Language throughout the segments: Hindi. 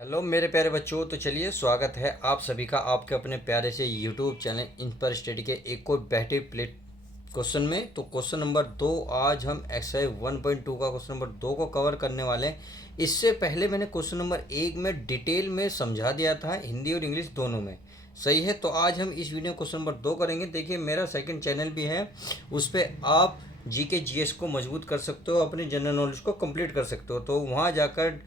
हेलो मेरे प्यारे बच्चों, तो चलिए स्वागत है आप सभी का आपके अपने प्यारे से यूट्यूब चैनल इन पर स्टडी के एक और बेहतर प्लेट क्वेश्चन में। तो क्वेश्चन नंबर 2 आज हम एक्सरसाइज 1.2 का क्वेश्चन नंबर 2 को कवर करने वाले हैं। इससे पहले मैंने क्वेश्चन नंबर 1 में डिटेल में समझा दिया था, हिंदी और इंग्लिश दोनों में। सही है, तो आज हम इस वीडियो क्वेश्चन नंबर 2 करेंगे। देखिए मेरा सेकंड चैनल भी है, उस पर आप जीके जीएस को मजबूत कर सकते हो, अपनी जनरल नॉलेज को कंप्लीट कर सकते हो। तो वहाँ जाकर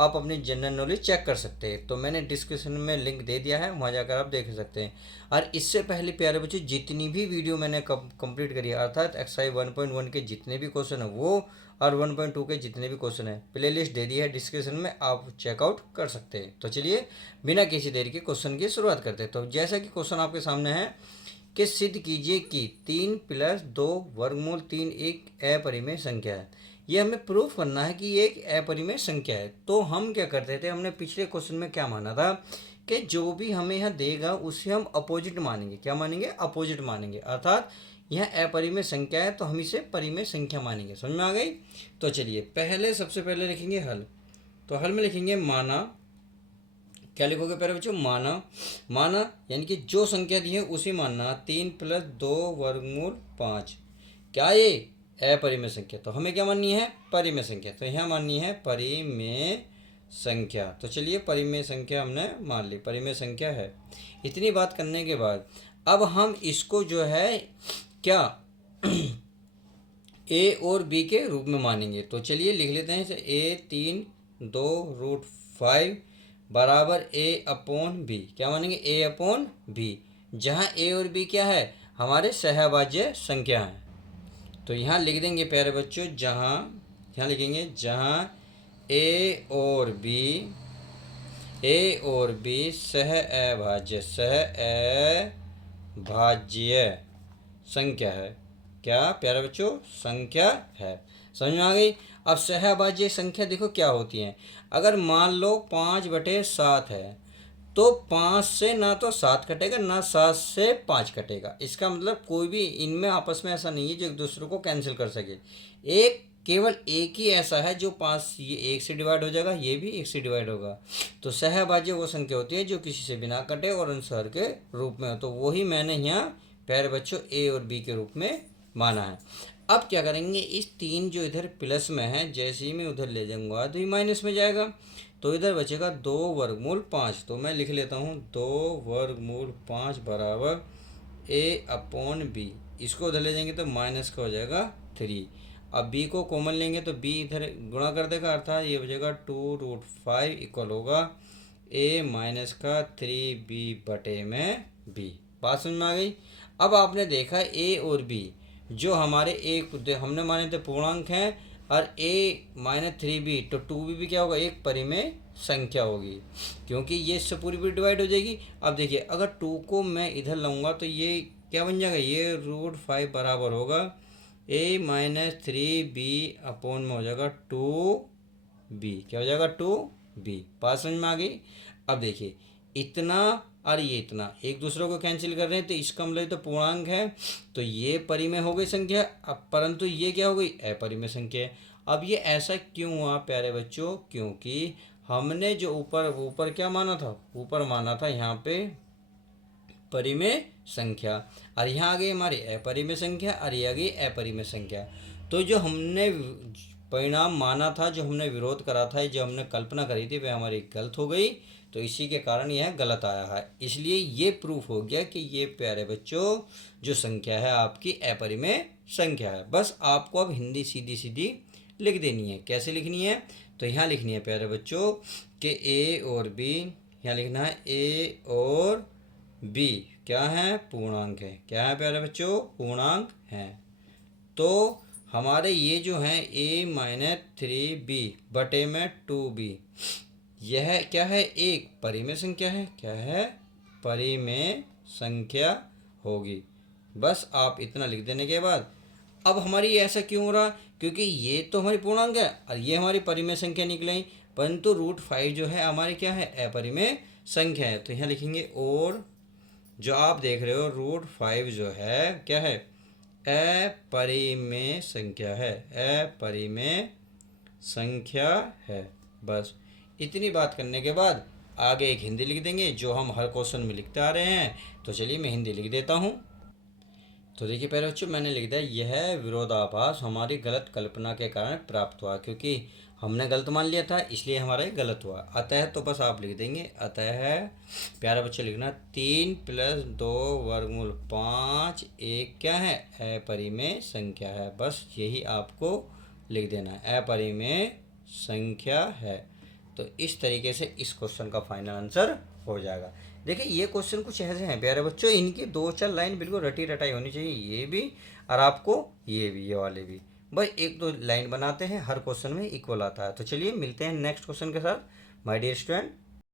आप अपनी जनरल नॉलेज चेक कर सकते हैं। तो मैंने डिस्क्रिप्शन में लिंक दे दिया है, वहाँ जाकर आप देख सकते हैं। और इससे पहले प्यारे बच्चे जितनी भी वीडियो मैंने कंप्लीट करी है, अर्थात एक्सरसाइज 1.1 के जितने भी क्वेश्चन है वो और 1.2 के जितने भी क्वेश्चन है, प्ले लिस्ट दे दी है डिस्क्रिप्शन में, आप चेकआउट कर सकते हैं। तो चलिए बिना किसी देरी के क्वेश्चन की शुरुआत करते हैं। तो जैसा कि क्वेश्चन आपके सामने है कि सिद्ध कीजिए कि 3 + 2 वर्गमूल 3 एक अपरिमेय संख्या है। ये हमें प्रूफ करना है कि ये एक अपरिमेय संख्या है। तो हम क्या करते थे, हमने पिछले क्वेश्चन में क्या माना था कि जो भी हमें यहाँ देगा उसे हम अपोजिट मानेंगे। क्या मानेंगे? अपोजिट मानेंगे। अर्थात यह अपरिमेय संख्या है तो हम इसे परिमेय संख्या मानेंगे। समझ में आ गई? तो चलिए सबसे पहले लिखेंगे हल। तो हल में लिखेंगे माना। क्या लिखोगे पहले बच्चों? माना। माना यानी कि जो संख्या दी है उसी मानना। 3 + 2 वर्गमूल 5। क्या ये अपरिमेय संख्या? तो हमें क्या माननी है? परिमेय संख्या। तो यहाँ माननी है परिमेय संख्या। तो चलिए परिमेय संख्या हमने मान ली, परिमेय संख्या है। इतनी बात करने के बाद अब हम इसको जो है क्या ए और बी के रूप में मानेंगे। तो चलिए लिख लेते हैं इसे। A 3 2√5 बराबर A/B। क्या मानेंगे? A/B, जहाँ ए और बी क्या है? हमारे सहभाज्य संख्या हैं। तो यहाँ लिख देंगे प्यारे बच्चों, यहाँ लिखेंगे जहाँ ए और बी सहअभाज्य संख्या है। क्या प्यारे बच्चों? संख्या है। समझ में आ गई? अब सहअभाज्य संख्या देखो क्या होती है। अगर मान लो 5/7 है तो 5 से ना तो 7 कटेगा, ना 7 से 5 कटेगा। इसका मतलब कोई भी इनमें आपस में ऐसा नहीं है जो एक दूसरे को कैंसिल कर सके। केवल एक ही ऐसा है जो 5, ये 1 से डिवाइड हो जाएगा, ये भी 1 से डिवाइड होगा। तो सहभाज्य वो संख्या होती है जो किसी से बिना कटे और अनुसार के रूप में हो। तो वही मैंने यहाँ प्यारे बच्चों ए और बी के रूप में माना है। अब क्या करेंगे, इस 3 जो इधर प्लस में है, जैसे ही मैं उधर ले जाऊंगा तो ये माइनस में जाएगा। तो इधर बचेगा 2 वर्गमूल 5। तो मैं लिख लेता हूँ 2 वर्गमूल 5 बराबर A/B। इसको उधर ले जाएंगे तो माइनस का हो जाएगा 3। अब b को कॉमन लेंगे तो b इधर गुणा कर देगा, अर्थात ये बचेगा 2√5 इक्वल होगा A-3b/b। बात समझ में आ गई? अब आपने देखा a और b जो हमारे एक हमने माने थे पूर्णांक हैं, और A-3b तो 2b भी क्या होगा? एक परिमेय संख्या होगी, क्योंकि ये इससे पूरी पूरी डिवाइड हो जाएगी। अब देखिए अगर 2 को मैं इधर लाऊंगा तो ये क्या बन जाएगा? ये √5 बराबर होगा A-3b में हो जाएगा 2b। क्या हो जाएगा? 2b। बात समझ में आ गई? अब देखिए इतना और ये इतना एक दूसरे को कैंसिल कर रहे हैं, तो इसका मतलब तो पूर्णांक है, तो ये परिमेय हो गई संख्या। अब परंतु ये क्या हो गई? अपरिमेय संख्या है। अब ये ऐसा क्यों हुआ प्यारे बच्चों? क्योंकि हमने जो ऊपर क्या माना था? ऊपर माना था यहाँ पे परिमेय संख्या, और यहाँ आ गई हमारी अपरिमेय संख्या, और ये आ गई अपरिमेय संख्या। तो जो हमने परिणाम माना था, जो हमने विरोध करा था, जो हमने कल्पना करी थी, वह हमारी गलत हो गई। तो इसी के कारण यह गलत आया है। इसलिए ये प्रूफ हो गया कि ये प्यारे बच्चों जो संख्या है आपकी अपरिमेय संख्या है। बस आपको अब हिंदी सीधी सीधी लिख देनी है। कैसे लिखनी है? तो यहाँ लिखनी है प्यारे बच्चों कि ए और बी, यहाँ लिखना है ए और बी क्या है? पूर्णांक है। क्या है प्यारे बच्चों? पूर्णांक है। तो हमारे ये जो है A-3b/2b, यह क्या है? एक परिमेय संख्या है। क्या है? परिमेय संख्या होगी। बस आप इतना लिख देने के बाद अब हमारी ऐसा क्यों हो रहा? क्योंकि ये तो हमारी पूर्णांक है और ये हमारी परिमेय संख्या निकली, परंतु √5 जो है हमारी क्या है? अपरिमेय संख्या है। तो यहाँ लिखेंगे और जो आप देख रहे हो √5 जो है क्या है? अपरिमेय संख्या है। अपरिमेय संख्या है। बस इतनी बात करने के बाद आगे एक हिंदी लिख देंगे जो हम हर क्वेश्चन में लिखते आ रहे हैं। तो चलिए मैं हिंदी लिख देता हूँ। तो देखिए पहले बच्चों मैंने लिख दिया, यह विरोधाभास हमारी गलत कल्पना के कारण प्राप्त हुआ, क्योंकि हमने गलत मान लिया था इसलिए हमारा ये गलत हुआ। अतः तो बस आप लिख देंगे, अतः प्यारा बच्चों लिखना 3+2 वर्गमूल 5 एक क्या है, अपरिमेय संख्या है। बस यही आपको लिख देना है, अपरिमेय संख्या है। तो इस तरीके से इस क्वेश्चन का फाइनल आंसर हो जाएगा। देखिए ये क्वेश्चन कुछ ऐसे हैं प्यारे बच्चों, इनकी 2-4 लाइन बिल्कुल रटी रटाई होनी चाहिए, ये भी और आपको ये भी, ये वाले भी। बस 1-2 लाइन बनाते हैं, हर क्वेश्चन में इक्वल आता है। तो चलिए मिलते हैं नेक्स्ट क्वेश्चन के साथ माय डियर स्टूडेंट।